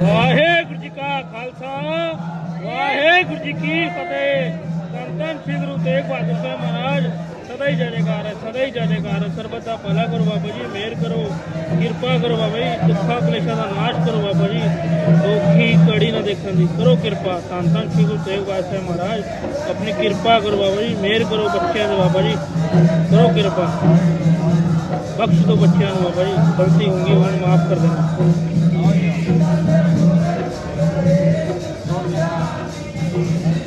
ਵਾਹਿਗੁਰੂ ਜੀ ਕਾ ਖਾਲਸਾ, ਵਾਹਿਗੁਰੂ ਜੀ ਕੀ ਫਤਿਹ। ਧੰਨ ਸ੍ਰੀ ਗੁਰੂ ਤੇਗ ਬਹਾਦਰ ਸਾਹਿਬ ਮਹਾਰਾਜ, ਸਦਾ ਹੀ ਜੈ ਹੈ, ਸਦਾ ਹੀ ਜੈ ਹੈ। ਸਰਬਤ ਦਾ ਭਲਾ ਕਰੋ ਬਾਬਾ ਜੀ, ਮਿਹਰ ਕਰੋ, ਕਿਰਪਾ ਕਰੋ ਬਾਬਾ ਜੀ, ਦੁੱਖਾਂ ਕਲੇਸ਼ਾਂ ਦਾ ਨਾਸ਼ ਕਰੋ ਬਾਬਾ ਜੀ ਦੁੱਖੀ ਕੜੀ ਨਾ ਦੇਖਣ ਦੀ, ਕਰੋ ਕਿਰਪਾ। ਧੰਨ ਧੰਨ ਸ੍ਰੀ ਗੁਰੂ ਤੇਗ ਬਹਾਦਰ ਸਾਹਿਬ ਮਹਾਰਾਜ, ਆਪਣੀ ਕਿਰਪਾ ਕਰੋ ਬਾਬਾ ਜੀ, ਮਿਹਰ ਕਰੋ ਬੱਚਿਆਂ ਦੇ ਬਾਬਾ ਜੀ, ਕਰੋ ਕਿਰਪਾ। ਬਖਸ਼ ਦੋ ਬੱਚਿਆਂ ਨੂੰ ਬਾਬਾ ਜੀ, ਗਲਤੀ ਹੋਊਗੀ ਉਹਨਾਂ ਮਾਫ ਕਰ ਦੇਣਾ। Thank you.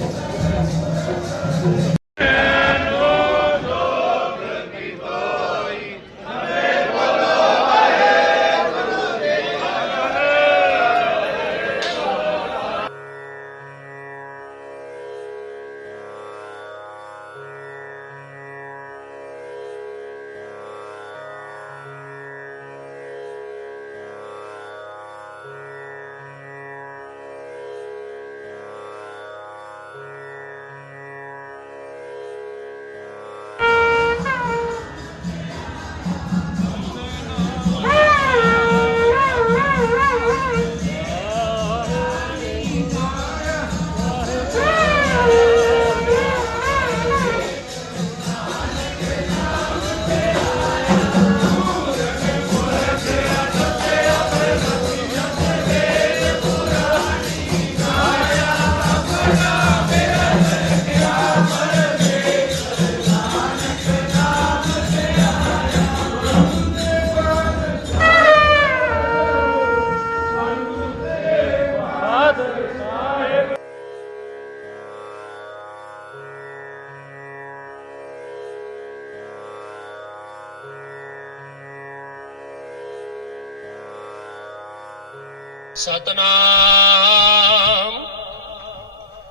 ਸਤਨਾਮ।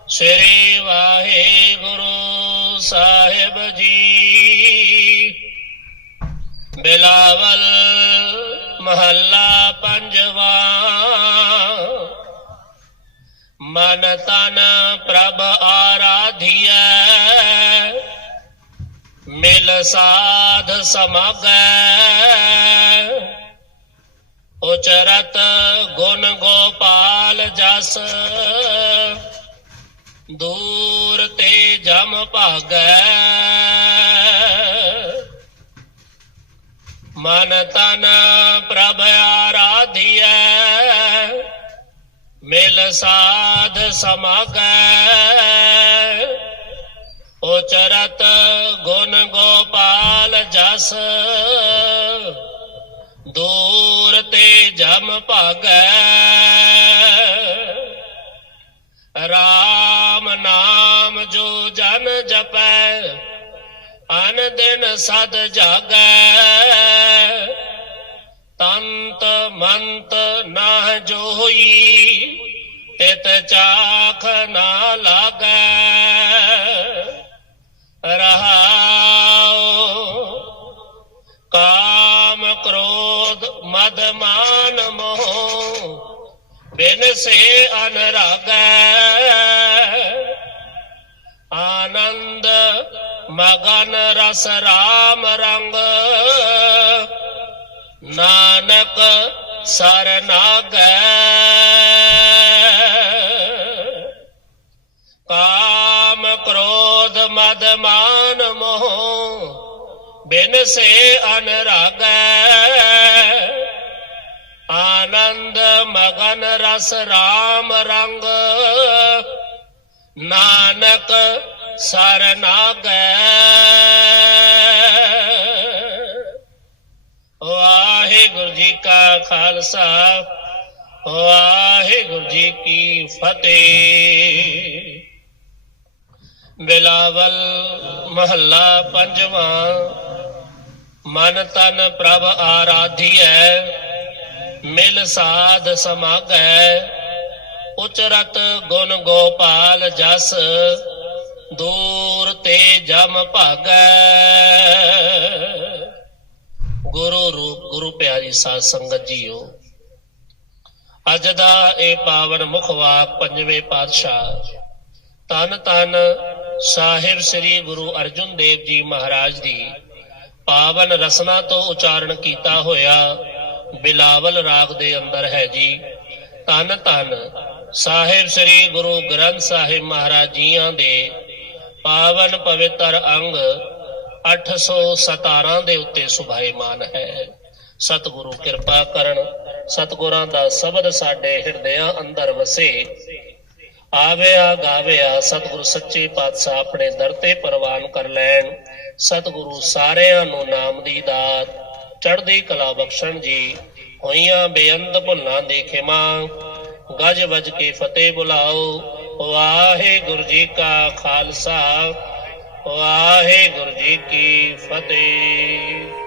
ਸ੍ਰੀ ਵਾਹਿਗੁਰੂ ਸਾਹਿਬ ਜੀ। ਬਿਲਾਵਲ ਮਹੱਲਾ ਪੰਜਵਾ। ਮਨ ਤਨ ਪ੍ਰਭ ਆਰਾਧਿਐ। ਮਿਲ ਸਾਧ ਸਮਾਗੈ। ਉਚਰਤ ਗੁਣ ਗੋਪਾਲ ਜਸ ਦੂਰ ਤੇ ਜਮ ਭਾਗੈ ਮਨ ਤਨ ਪ੍ਰਭ ਆਰਾਧਿਐ ਮਿਲ ਸਾਧ ਸਮਾਗੈ ਉਚਰਤ ਗੁਣ ਗੋਪਾਲ ਜਸ ਦੂਰ ਤੇ ਜਮ ਭਾਗੈ। RAM ਨਾਮ ਜੋ ਜਨ ਜਪੈ, ਅਨ ਦਿਨ ਸਦ ਜਾਗੈ। ਤੰਤ ਮੰਤ ਨਾ ਜੋਈ, ਤਿਤ ਚਾਖ ਨਾ ਲਾਗੈ। ਰਹਾਉ ਸੇ ਅਨਰਾਗੈ ਆਨੰਦ ਮਗਨ ਰਸ ਰਾਮ ਰੰਗ। ਨਾਨਕ ਸਰਨਾਗੈ ਕਾਮ ਕ੍ਰੋਧ ਮਦ ਮਾਨ ਮੋਹ। ਬਿਨ ਸੇ ਅਨਰਾਗੈ ਆਨੰਦ ਮਗਨ ਰਸ ਰਾਮ ਰੰਗ ਨਾਨਕ ਸਰਨਾਗੈ ਵਾਹਿਗੁਰੂ ਜੀ ਕਾ ਖਾਲਸਾ ਵਾਹਿਗੁਰੂ ਜੀ ਕੀ ਫਤਿਹ ਬਿਲਾਵਲ ਮਹੱਲਾ ਪੰਜਵਾਂ ਮਨ ਤਨ ਪ੍ਰਭ ਆਰਾਧੀਐ ਮਿਲ ਸਾਧ ਸਮਾਗੈ, ਉਚਰਤ ਗੁਣ ਗੋਪਾਲ ਜਸ, ਦੂਰ ਤੇ ਜਮ ਭਾਗੈ। ਗੁਰੂ ਰੂਪ, ਗੁਰੂ ਪਿਆਰੀ ਸਾਧ ਸੰਗਤ ਜੀਓ, ਅੱਜ ਦਾ ਇਹ ਪਾਵਨ ਮੁਖ ਵਾਕ ਪੰਜਵੇਂ ਪਾਤਸ਼ਾਹ, ਤਨ ਤਨ ਸਾਹਿਬ ਸ੍ਰੀ ਗੁਰੂ ਅਰਜਨ ਦੇਵ ਜੀ ਮਹਾਰਾਜ ਦੀ ਪਾਵਨ ਰਸਨਾ ਤੋਂ ਉਚਾਰਨ ਕੀਤਾ ਹੋਇਆ ਬਿਲਾਵਲ ਰਾਗ ਦੇ ਅੰਦਰ ਹੈ ਜੀ। ਧੰਨ ਧੰਨ ਸਾਹਿਬ ਸ੍ਰੀ ਗੁਰੂ ਗ੍ਰੰਥ ਸਾਹਿਬ ਮਹਾਰਾਜ ਜੀਆਂ ਦੇ ਪਾਵਨ ਪਵਿੱਤਰ ਅੰਗ 817 ਦੇ ਉੱਤੇ ਸੁਭਾਈਮਾਨ ਹੈ। ਸਤਿਗੁਰੂ ਕਿਰਪਾ ਕਰਨ, ਸਤਿਗੁਰਾਂ ਦਾ ਸ਼ਬਦ ਸਾਡੇ ਹਿਰਦਿਆਂ ਅੰਦਰ ਵਸੇ। ਆਵਿਆ ਗਾਵਿਆ, ਸਤਿਗੁਰੂ ਸੱਚੇ ਪਾਤਸ਼ਾਹ ਆਪਣੇ ਦਰ ਤੇ ਪ੍ਰਵਾਨ ਕਰ ਲੈਣ। ਸਤਿਗੁਰੂ ਸਾਰਿਆਂ ਨੂੰ ਨਾਮ ਦੀ ਦਾਤ। ਚੜ੍ਹਦੀ ਕਲਾ ਬਖਸ਼ਣ ਜੀ, ਹੋਈਆਂ ਬੇਅੰਤ ਭੁੱਲਾਂ ਦੇ ਖਿਮਾ। ਗਜ ਵਜ ਕੇ ਫਤਿਹ ਬੁਲਾਓ, ਵਾਹਿਗੁਰੂ ਜੀ ਕਾ ਖਾਲਸਾ, ਵਾਹਿਗੁਰੂ ਜੀ ਕੀ ਫਤਿਹ।